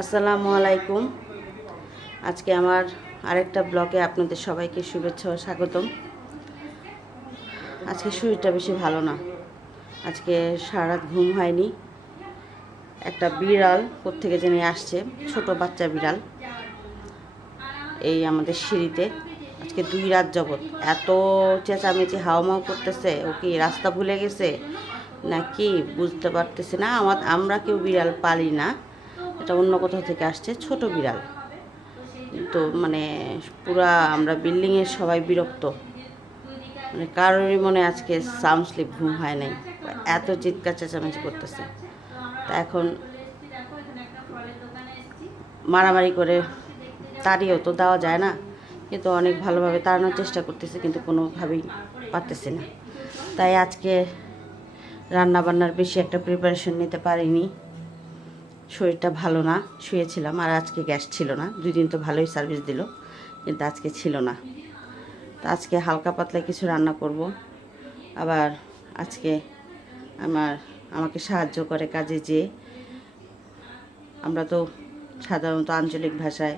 আসসালামু আলাইকুম। আজকে আমার আরেকটা ব্লগে আপনাদের সবাইকে শুভেচ্ছা ও স্বাগতম। আজকে শরীরটা বেশি ভালো না। আজকে সারা রাত ঘুম হয়নি। একটা বিড়াল কোত্থেকে যেন আসছে, ছোট বাচ্চা বিড়াল, এই আমাদের সিঁড়িতে আজকে 2 রাত যাবত এত চেঁচামেচি হাওমাও করতেছে। ও কি রাস্তা ভুলে গেছে নাকি বুঝতে পারতেছি না। আমরা কেউ বিড়াল পালি না, এটা অন্য কোথাও থেকে আসছে ছোট বিড়াল। তো মানে পুরা আমরা বিল্ডিংয়ের সবাই বিরক্ত, মানে কারোরই মনে আজকে সাউন্ড স্লিপ ঘুম হয় নাই, এত চিৎকার চেঁচামেচি করতেছে। তা এখন মারামারি করে তাড়িয়েও তো দেওয়া যায় না, কিন্তু অনেক ভালোভাবে তাড়ানোর চেষ্টা করতেছে, কিন্তু কোনোভাবেই পারতেছি না। তাই আজকে রান্নাবান্নার বেশি একটা প্রিপারেশন নিতে পারিনি। শরীরটা ভালো না, শুয়েছিলাম। আর আজকে গ্যাস ছিল না, 2 দিন তো ভালোই সার্ভিস দিল, কিন্তু আজকে ছিল না। তো আজকে হালকা পাতলা কিছু রান্না করব। আবার আজকে আমাকে সাহায্য করে কাজে, যে আমরা তো সাধারণত আঞ্চলিক ভাষায়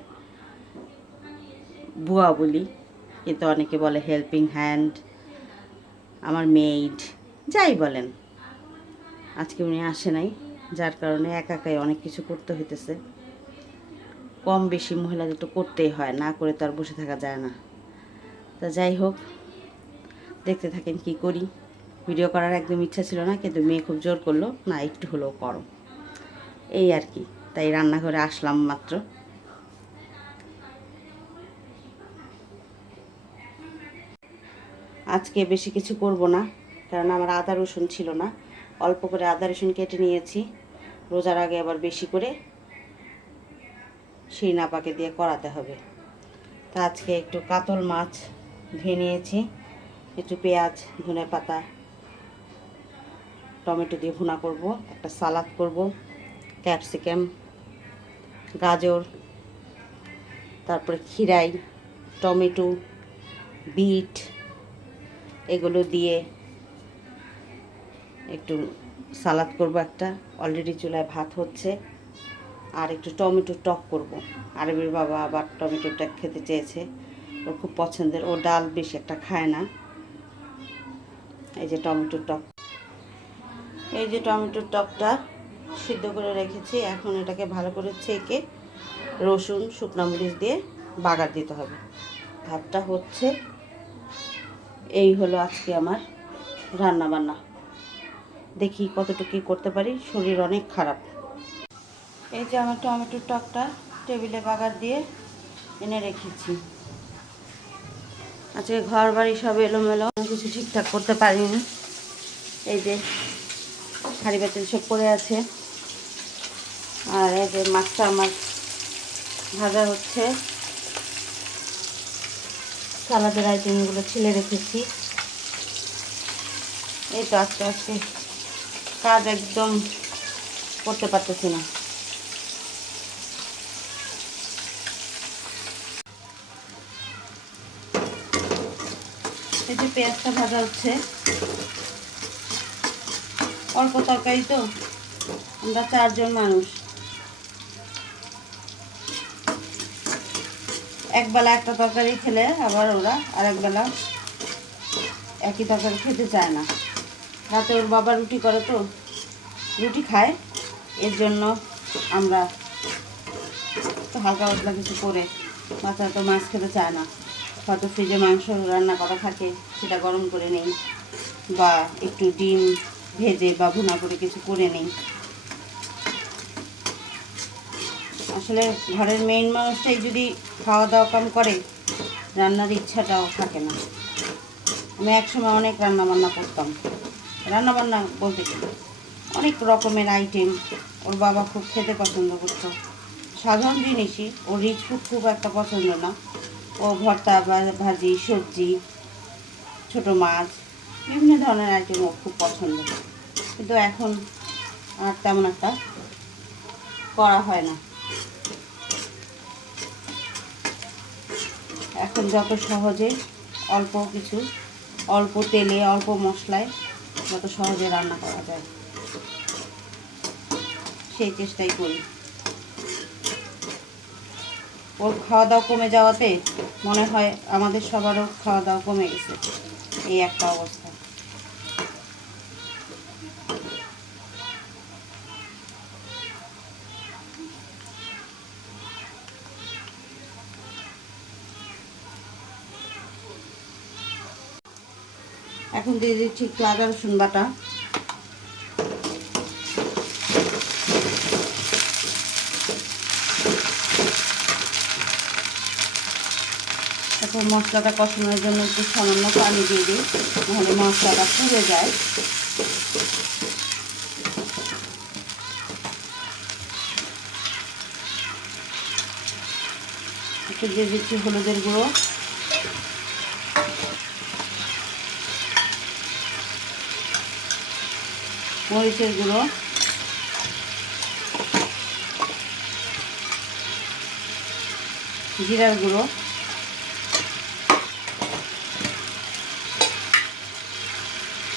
বুয়া বলি, কিন্তু অনেকে বলে হেল্পিং হ্যান্ড, আমার মেইড, যাই বলেন। আজকে উনি আসে নাই, যার কারণে একাই অনেক কিছু করতে হইতেছে। কম বেশি মহিলাদের তো করতেই হয়, না করে তো আর বসে থাকা যায় না। তা যাই হোক, দেখতে থাকেন কি করি। ভিডিও করার একদম ইচ্ছা ছিল না, কিন্তু মেয়ে খুব জোর করলো, না একটু হলেও করো, এই আর কি। তাই রান্নাঘরে আসলাম মাত্র। আজকে বেশি কিছু করব না, কারণ আমার আদা রসুন ছিল না। অল্প করে আদা রসুন কেটে নিয়েছি, রোজার আগে আবার বেশি করে সেই নাপাকে দিয়ে করাতে হবে। তা আজকে একটু কাতল মাছ ধুয়ে নিয়েছি, একটু পেঁয়াজ, ধনেপাতা, টমেটো দিয়ে ভুনা করব, একটা সালাদ করব, ক্যাপসিকাম, গাজর, তারপরে খিরাই, টমেটো, বিট, এগুলো দিয়ে একটু সালাদ করব একটা। অলরেডি চুলায় ভাত হচ্ছে। আর একটু টমেটো টক করব। আরবির বাবা আবার টমেটো টক খেতে চেয়েছে, ওর খুব পছন্দের। ও ডাল বেশি একটা খায় না। এই যে টমেটো টক, এই যে টমেটোর টকটা সিদ্ধ করে রেখেছি। এখন এটাকে ভালো করে ছেঁকে রসুন, শুকনো মরিচ দিয়ে বাগার দিতে হবে। ভাতটা হচ্ছে। এই হলো আজকে আমার রান্না বান্না। দেখি কতটুকু করতে পারি, শরীর অনেক খারাপ। এই যে আমার টমেটোর টকটা টেবিলে বাগার দিয়ে এনে রেখেছি। আজকে ঘর বাড়ি সব এলোমেলো, কিছু ঠিকঠাক করতে পারিনি। এই যে হাঁড়ি বাতিল সব পড়ে আছে। আর এই যে মাছটা আমার ভাজা হচ্ছে। সালাদের আইটেমগুলো ছিলে রেখেছি। এই তো আস্তে আস্তে কাজ একদম করতে পারতেছি না। এই যে পেঁয়াজটা ভাজা হচ্ছে। অল্প তরকারি তো, আমরা 4 জন মানুষ, একবেলা একটা তরকারি খেলে আবার ওরা আরেকবেলা একই তরকারি খেতে চায় না। রাতে ওর বাবা রুটি করে, তো রুটি খায়, এর জন্য আমরা তো হালকা পাতলা কিছু করে। বাচ্চারা তো মাছ খেতে চায় না, হয়তো ফ্রিজে মাংস রান্না করা থাকে, সেটা গরম করে নেই, বা একটু ডিম ভেজে বা ভুনা করে কিছু করে নেই। আসলে ঘরের মেইন মানুষটাই যদি খাওয়া দাওয়া কম করে, রান্নার ইচ্ছাটাও থাকে না। আমি একসময় অনেক রান্নাবান্না করতাম। রান্নাবান্না বলতে কি, অনেক রকমের আইটেম ওর বাবা খুব খেতে পছন্দ করত। সাধারণ জিনিসই, ওর রিচ ফুড খুব একটা পছন্দ না। ও ভর্তা, ভাজি, সবজি, ছোটো মাছ, বিভিন্ন ধরনের আইটেম ও খুব পছন্দ। কিন্তু এখন আর তেমন একটা করা হয় না। এখন যত সহজে অল্প কিছু, অল্প তেলে, অল্প মশলায় যত সহজে রান্না করা যায়, সেই চেষ্টাই করি। ওর খাওয়া দাওয়া কমে যাওয়াতে মনে হয় আমাদের সবারও খাওয়া দাওয়া কমে গেছে, এই একটা অবস্থা। এখন দিয়ে দিচ্ছি একটু আদা রসুন বাটা। এখন মশলাটা কষানোর জন্য একটু সামান্য পানি দিয়ে দিই, নাহলে মশলাটা পুড়ে যায়। একটু দিয়ে দিচ্ছি হলুদের গুঁড়ো, মরিচের গুঁড়ো, জিরার গুঁড়ো,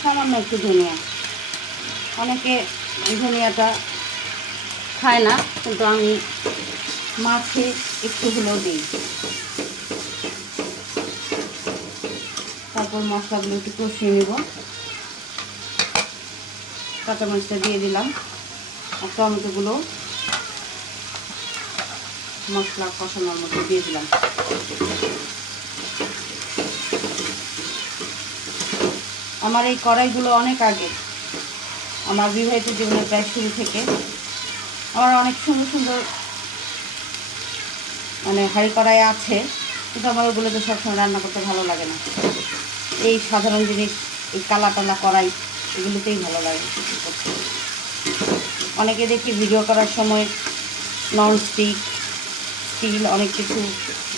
সামান্য একটু ধনিয়া। অনেকে ধনিয়াটা খায় না, কিন্তু আমি মাছে একটু হলেও দিই। তারপর মশলাগুলো একটু কষিয়ে নেব। কাঁচামরিচটা দিয়ে দিলাম, আর টমেটোগুলো মশলা কষানোর মধ্যে দিয়ে দিলাম। আমার এই কড়াইগুলো অনেক আগে, আমার বিবাহিত জীবনের প্রায় শুরু থেকে আমার অনেক সুন্দর সুন্দর মানে হাঁড়ি কড়াই আছে, কিন্তু আমার ওগুলোতে সবসময় রান্না করতে ভালো লাগে না। এই সাধারণ জিনিস, এই কালা টালা কড়াই, এগুলোতেই ভালো লাগে। অনেকে দেখি ভিডিও করার সময় ননস্টিক, স্টিল অনেক কিছু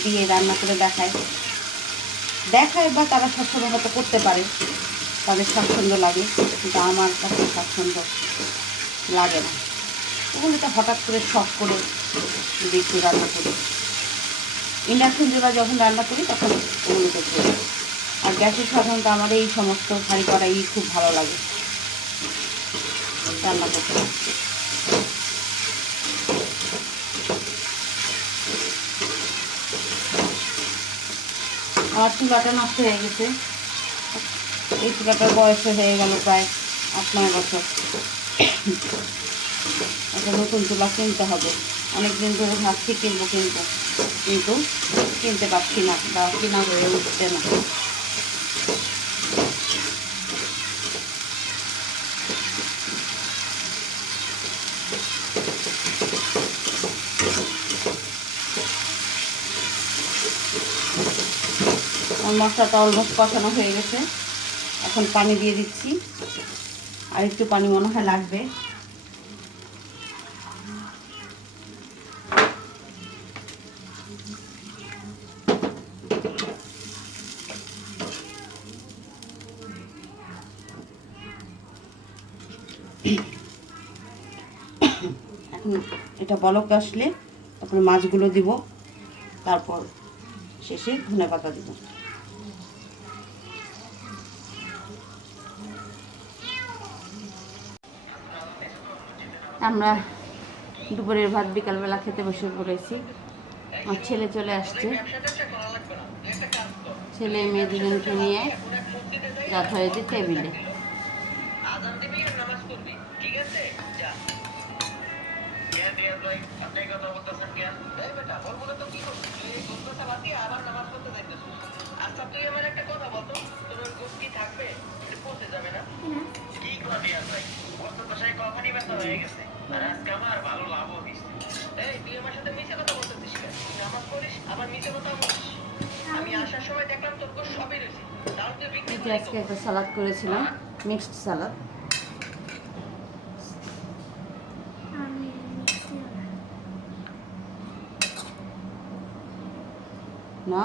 দিয়ে রান্না করে দেখায় বা তারা সবসময় হয়তো করতে পারে, তাদের স্বাচ্ছন্দ্য লাগে, কিন্তু আমার কাছে স্বাচ্ছন্দ্য লাগে না। ওগুলোতে হঠাৎ করে শখ করে যদি একটু রান্না করি, ইন্ডাকশন চুলা যখন রান্না করি তখন ওগুলোতে করি। আর গ্যাসে সাধারণত আমার এই সমস্ত হাঁড়ি কড়াই খুব ভালো লাগে রান্না করতে। আমার চুলাটা নষ্ট হয়ে গেছে, এই চুলাটার বয়স হয়ে গেল প্রায় 8-9 বছর। একটা নতুন চুলা কিনতে হবে, অনেকদিন ধরে ভাবছি কিনবো কিন্তু কিনতে পারছি না, বা কেনা হয়ে উঠছে না। আমার মশলাটা অলমোস্ট কষানো হয়ে গেছে, এখন পানি দিয়ে দিচ্ছি, আর একটু পানি মনে হয় লাগবে। এখন এটা বলক আসলে তারপরে মাছগুলো দিব, তারপর শেষে ধনেপাতা দিব। আমরা দুপুরের ভাত বিকালবেলা খেতে বসে পড়েছি। আমার ছেলে চলে আসছে, ছেলে মেয়ে দুজনকে নিয়ে যথারীতি টেবিলে। আজকে একটা সালাদ করেছিলাম, মিক্সড সালাদ। না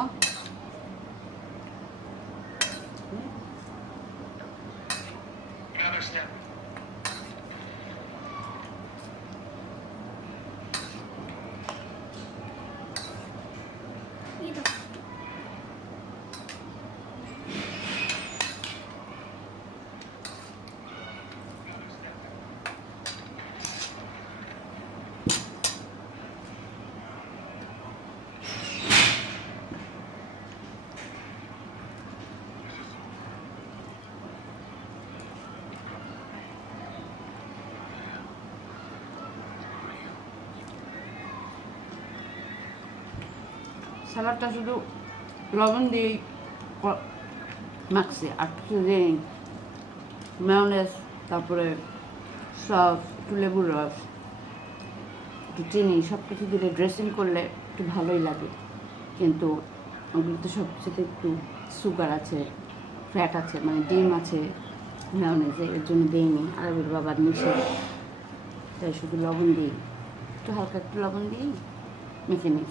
সালাডটা শুধু লবণ দিয়েই মাখছি, আর কিছু দিই মেয়োনেজ, তারপরে সস, একটু লেবুর রস, একটু চিনি, সব কিছু দিলে ড্রেসিং করলে একটু ভালোই লাগে। কিন্তু ওগুলোতে সব কিছুতে একটু সুগার আছে, ফ্যাট আছে, মানে ডিম আছে মেয়োনেজে, এর জন্য দিইনি। আরবের বাবার নিষেধ, তাই শুধু লবণ দিই, একটু হালকা একটু লবণ দিই মেখে নিই।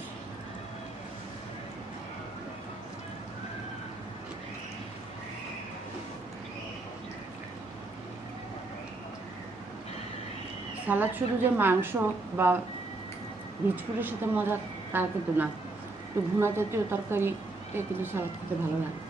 সালাদ শুধু যে মাংস বা রিচপুরির সাথে মজা তা কিন্তু না, একটু ভুনা জাতীয় তরকারি কিন্তু সালাদ খেতে ভালো লাগে।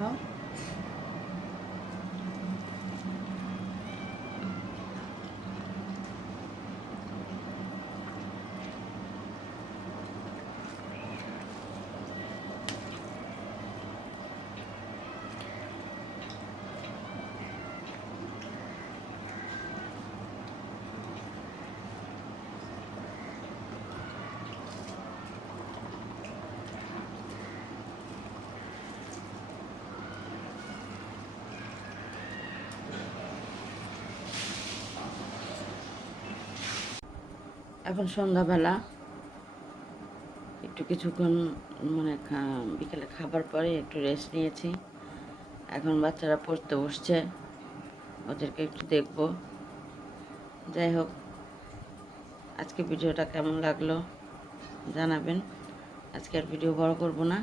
হ্যাঁ, এখন সন্ধ্যাবেলা একটু কিছুক্ষণ মানে বিকেলে খাবার পরে একটু রেস্ট নিয়েছি। এখন বাচ্চারা পড়তে বসছে, ওদেরকে একটু দেখবো। যাই হোক, আজকে ভিডিওটা কেমন লাগলো জানাবেন। আজকে আর ভিডিও বড় করব না,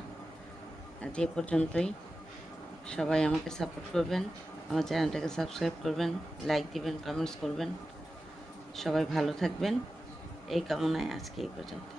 আজ এ পর্যন্তই। সবাই আমাকে সাপোর্ট করবেন, আমার চ্যানেলটাকে সাবস্ক্রাইব করবেন, লাইক দিবেন, কমেন্টস করবেন। সবাই ভালো থাকবেন, এই কামনায় আজকে এই পর্যন্ত।